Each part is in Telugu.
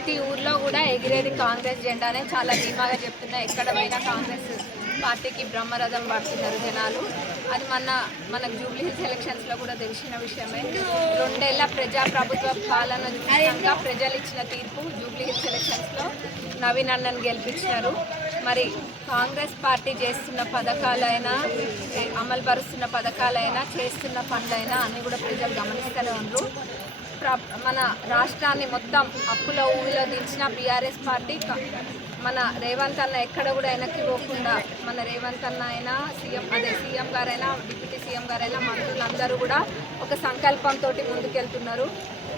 ప్రతి ఊర్లో కూడా ఎగిరేది కాంగ్రెస్ జెండానే చాలా ధీమాగా చెప్తున్నా. ఎక్కడ పోయినా కాంగ్రెస్ పార్టీకి బ్రహ్మరథం పడుతున్నారు జనాలు. అది మనకు జూబ్లీ హిల్స్ ఎలక్షన్స్లో కూడా తెలిసిన విషయమే. 2 ఏళ్ల ప్రజాప్రభుత్వ పాలన చూసినాక ప్రజలు ఇచ్చిన తీర్పు జూబ్లీ హిల్స్ ఎలక్షన్స్లో నవీన్ అన్నను గెలిపించినారు. మరి కాంగ్రెస్ పార్టీ చేస్తున్న పథకాలైనా, అమలుపరుస్తున్న పథకాలైనా, చేస్తున్న పనులైనా అన్నీ కూడా ప్రజలు గమనిస్తూనే ఉన్నారు. మన రాష్ట్రాన్ని మొత్తం అప్పుల ఊవిలో దించిన బీఆర్ఎస్ పార్టీ మన రేవంత్ అన్న ఎక్కడ కూడా వెనక్కి పోకుండా, మన రేవంత్ అన్న అయినా సీఎం గారైనా, డిప్యూటీ సీఎం గారైనా, మంత్రులందరూ కూడా ఒక సంకల్పంతో ముందుకెళ్తున్నారు.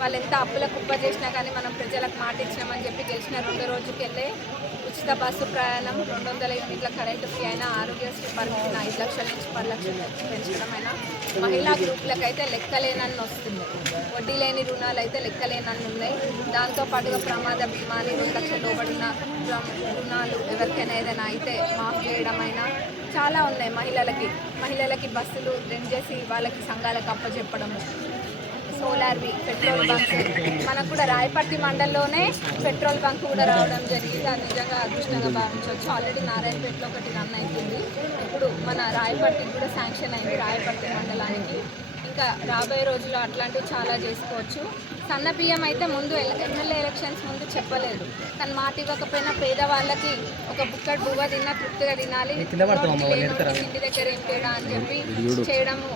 వాళ్ళు ఎంత అప్పుల కుప్ప చేసినా కానీ మనం ప్రజలకు మాట ఇచ్చినామని చెప్పి గెలిచిన 2 రోజుకెళ్ళే ఉచిత బస్సు ప్రయాణం, 200 యూనిట్ల కరెంటు ఫ్రీ అయినా, ఆరోగ్యశ్రీ పరిమితిని 5 లక్షల నుంచి 10 లక్షల పెంచడమైనా, మహిళా గ్రూపులకైతే లెక్కలేనన్ని వస్తుంది. వడ్డీ లేని రుణాలు అయితే లెక్కలేనన్ని ఉన్నాయి. దాంతోపాటుగా ప్రమాద బీమాని 2 లక్షల లోబడిన రుణాలు ఎవరికైనా ఏదైనా అయితే మాఫ్ చేయడమైనా చాలా ఉన్నాయి. మహిళలకి బస్సులు రెంట్ చేసి వాళ్ళకి సంఘాలకు అప్పచెప్పడము, సోలార్వి, పెట్రోల్ బంక్, మనకు కూడా రాయపర్తి మండలంలోనే పెట్రోల్ బంక్ కూడా రావడం జరిగింది. అది నిజంగా అదృష్టంగా భావించవచ్చు. ఆల్రెడీ నారాయణపేటలో ఒకటి రన్ అవుతుంది. ఇప్పుడు మన రాయపర్తికి కూడా శాంక్షన్ అయింది, రాయపర్తి మండలానికి. ఇంకా రాబోయే రోజుల్లో అట్లాంటివి చాలా చేసుకోవచ్చు. సన్న బియ్యం అయితే ముందు ఎమ్మెల్యే ఎలక్షన్స్ ముందు చెప్పలేదు, కానీ మాట ఇవ్వకపోయినా పేదవాళ్ళకి ఒక బుక్కడు బువ్వ తిన్నా తృప్తిగా తినాలి, ఇంటి దగ్గర ఏం తేడా అని చెప్పి చేయడము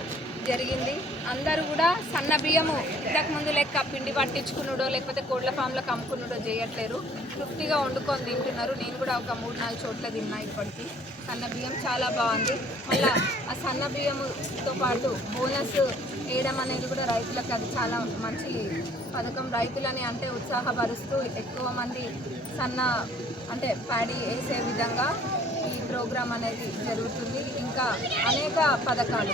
జరిగింది. అందరూ కూడా సన్న బియ్యము ఇంతకుముందు లెక్క పిండి పట్టించుకున్నాడో లేకపోతే కోళ్ళ ఫామ్లకు అమ్ముకున్నాడో చేయట్లేరు, తృప్తిగా వండుకొని తింటున్నారు. నేను కూడా ఒక 3-4 చోట్ల తిన్నా ఇప్పటికీ. సన్న బియ్యం చాలా బాగుంది. మళ్ళీ ఆ సన్న బియ్యంతో పాటు బోనస్ వేయడం అనేది కూడా రైతులకు అది చాలా మంచి పథకం. రైతులని అంటే ఉత్సాహపరుస్తూ ఎక్కువ మంది అంటే ప్యాడీ వేసే విధంగా ఈ ప్రోగ్రాం అనేది జరుగుతుంది. ఇంకా అనేక పథకాలు,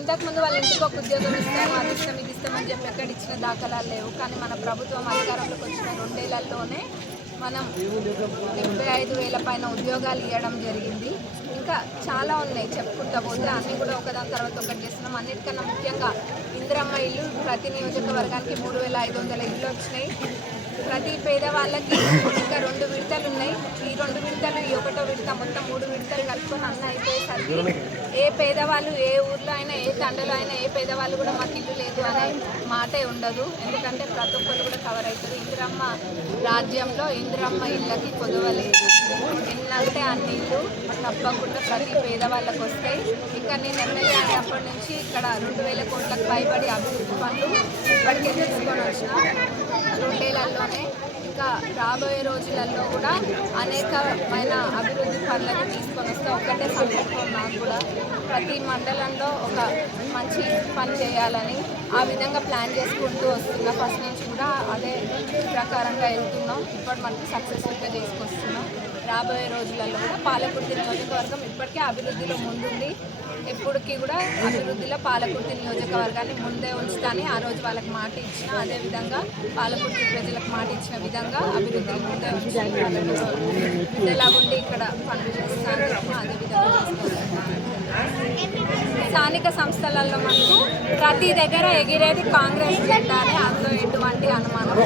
ఇంతకుముందు వాళ్ళ ఇంటికి ఒక ఉద్యోగం ఇస్తాము, అది ఇస్తాం, ఇది ఇస్తామని చెప్పి ఎక్కడ ఇచ్చిన దాఖలాలు లేవు. కానీ మన ప్రభుత్వం అధికారంలోకి వచ్చిన 2 ఏళ్లలోనే మనం 75,000 పైన ఉద్యోగాలు ఇవ్వడం జరిగింది. ఇంకా చాలా ఉన్నాయి చెప్పుకుంటా పోతే, అన్నీ కూడా ఒకదాని తర్వాత ఒకటి చేస్తున్నాం. అన్నిటికన్నా ముఖ్యంగా ఇందిరమ్మ ఇల్లు ప్రతి నియోజకవర్గానికి 3,500 ఇళ్ళు వచ్చినాయి. ప్రతి పేదవాళ్ళకి ఇంకా 2 విడతలు ఉన్నాయి. ఈ 2 విడతలు, ఈ 1వ విడత, మొత్తం 3 విడతలు కలుపుకొని అన్న అయిపోయేసరికి ఏ పేదవాళ్ళు ఏ ఊర్లో అయినా, ఏ తండలో అయినా, ఏ పేదవాళ్ళు కూడా మాకు ఇల్లు లేదు అనే మాటే ఉండదు. ఎందుకంటే ప్రతి ఒక్కరు కూడా కవర్ అవుతుంది. ఇందిరమ్మ రాజ్యంలో ఇందిరమ్మ ఇళ్ళకి కొదవలేదు. ఎన్నంటే అన్ని ఇల్లు తప్పకుండా ప్రతి పేదవాళ్ళకు వస్తాయి. ఇంకా నేను ఎమ్మెల్యే అయినప్పటి నుంచి ఇక్కడ 2,000 కోట్లకు పైబడి అభివృద్ధి పనులు ఇప్పటికే తీసుకొని వచ్చిన 2 ఏళ్లలోనే. ఇంకా రాబోయే రోజులలో కూడా అనేకమైన అభివృద్ధి పనులను తీసుకొని వస్తే ఒకటే సంకల్పం నాకు కూడా, ప్రతి మండలంలో ఒక మంచి పని చేయాలని ఆ విధంగా ప్లాన్ చేసుకుంటూ వస్తున్నా. ఫస్ట్ నుంచి కూడా అదే ప్రకారంగా వెళ్తున్నాం. ఇప్పుడు మనకి సక్సెస్ఫుల్గా చేసుకొస్తున్నాం. రాబోయే రోజులలో కూడా పాలకుర్తి నియోజకవర్గం ఇప్పటికే అభివృద్ధిలో ముందుంది. ఎప్పటికీ కూడా అభివృద్ధిలో పాలకుర్తి నియోజకవర్గాన్ని ముందే ఉంచుతాని ఆ రోజు వాళ్ళకి మాట ఇచ్చిన, అదేవిధంగా పాలకుర్తి ప్రజలకు మాట ఇచ్చిన విధంగా అభివృద్ధిని ముందే ఉంచి ఎలాగుండి ఇక్కడ పనులు చేస్తాను అదేవిధంగా చేసుకోవాలి. స్థానిక సంస్థలలో మనకు ప్రతి దగ్గర ఎగిరేది కాంగ్రెస్ జెండానే, అందులో ఎటువంటి అనుమానం.